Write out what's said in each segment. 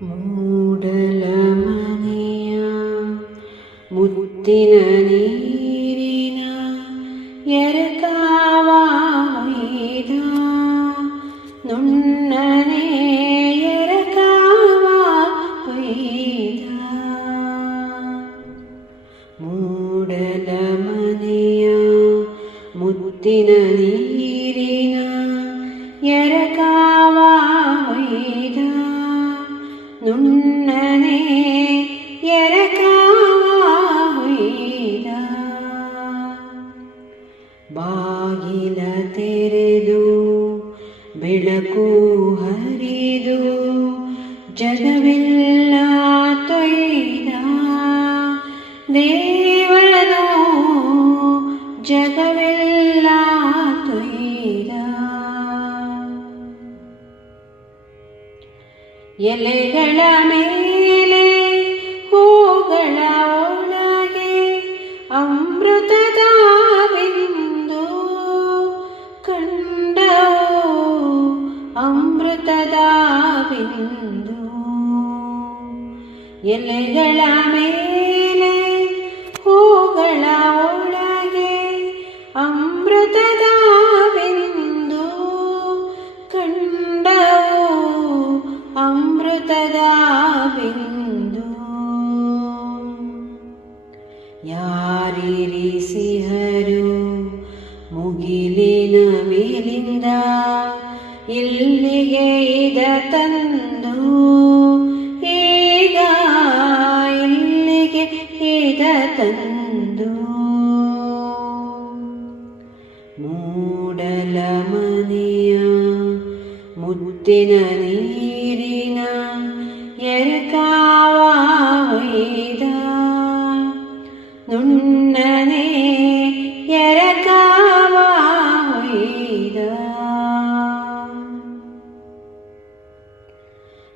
ಮೂಡಲ ಮನೆಯ ಮುತ್ತಿನ ನೀರಿನ ಎರಕಾವ ಹೊಯ್ದ ನುಣ್ಣನೆ ಎರಕಾವ ಹೊಯ್ದ ಮೂಡಲ ಮನೆಯ ಮುತ್ತಿನ ನೀರಿನ ಬಾಗಿಲ ತೆರೆದು ಬೆಳಕು ಹರಿದು ಜಗವೆಲ್ಲ ತೊಯ್ದ ದೇವನು ಜಗವೆಲ್ಲ ತೊಯ್ದ. ಎಲೆಗಳ ಮೇಲೆ ಎಲೆಗಳ ಮೇಲೆ ಹೂಗಳ ಒಳಗೆ ಅಮೃತದ ಬಿಂದು ಕಂಡವು. ಅಮೃತದ ಬಿಂದು ಯಾರಿರಿಸಿಹರು ಮನೆಯ ಮುತ್ತಿನ ನೀರಿನ ಎರಕಾವ ಹೊಯ್ದ ನುಣ್ಣನೆ ಎರಕಾವ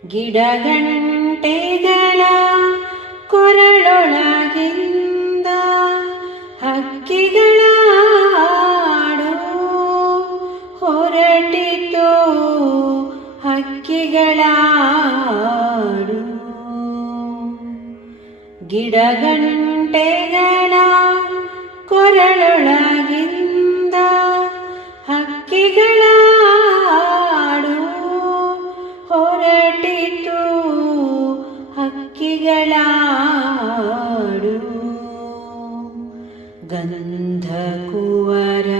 ಗಿಡಗಂಟೆಗಳ ಹೊರಟಿತು ಹಕ್ಕಿಗಳಾಡು. ಗಿಡಗಂಟೆಗಳ ಕೊರಳೊಳಗಿಂದ ಹಕ್ಕಿಗಳಾಡು. ಹೊರಟಿತು ಹಕ್ಕಿಗಳಾಡು. ಗಂಧ ಕುವರ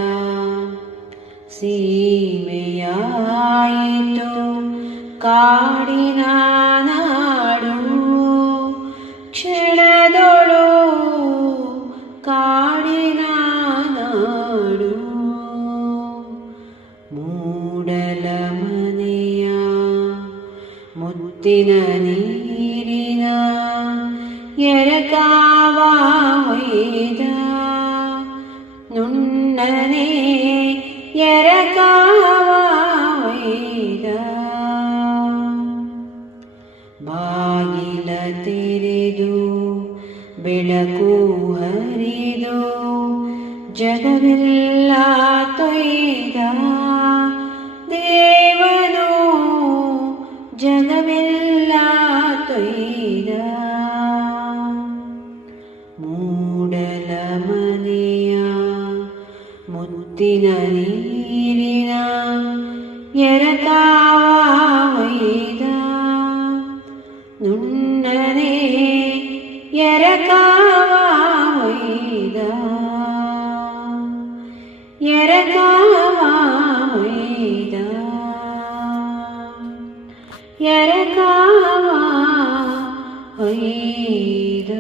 ಸೀಮೆಯಾಯಿತು ಕಾಡಿನ ನಾಡು ಕ್ಷಣದೊಳು ಕಾಡಿನ ನಾಡು ಮೂಡಲ ಮನೆಯ ಮುತ್ತಿನ ನೀರಿನ ಎರಕಾವ ಹೊಯ್ದ ನುಣ್ಣನೆ ಬೆಳಕು ಹರಿದು ಜಗವೆಲ್ಲ ತೊಯ್ದ ದೇವನು ಜಗವೆಲ್ಲ ತೊಯ್ದ ಮೂಡಲ ಮನೆಯ ಮುತ್ತಿನ ನೀರಿನ ಎರಕಾವ ചെയ്ത എരകാവ ഒയ്തു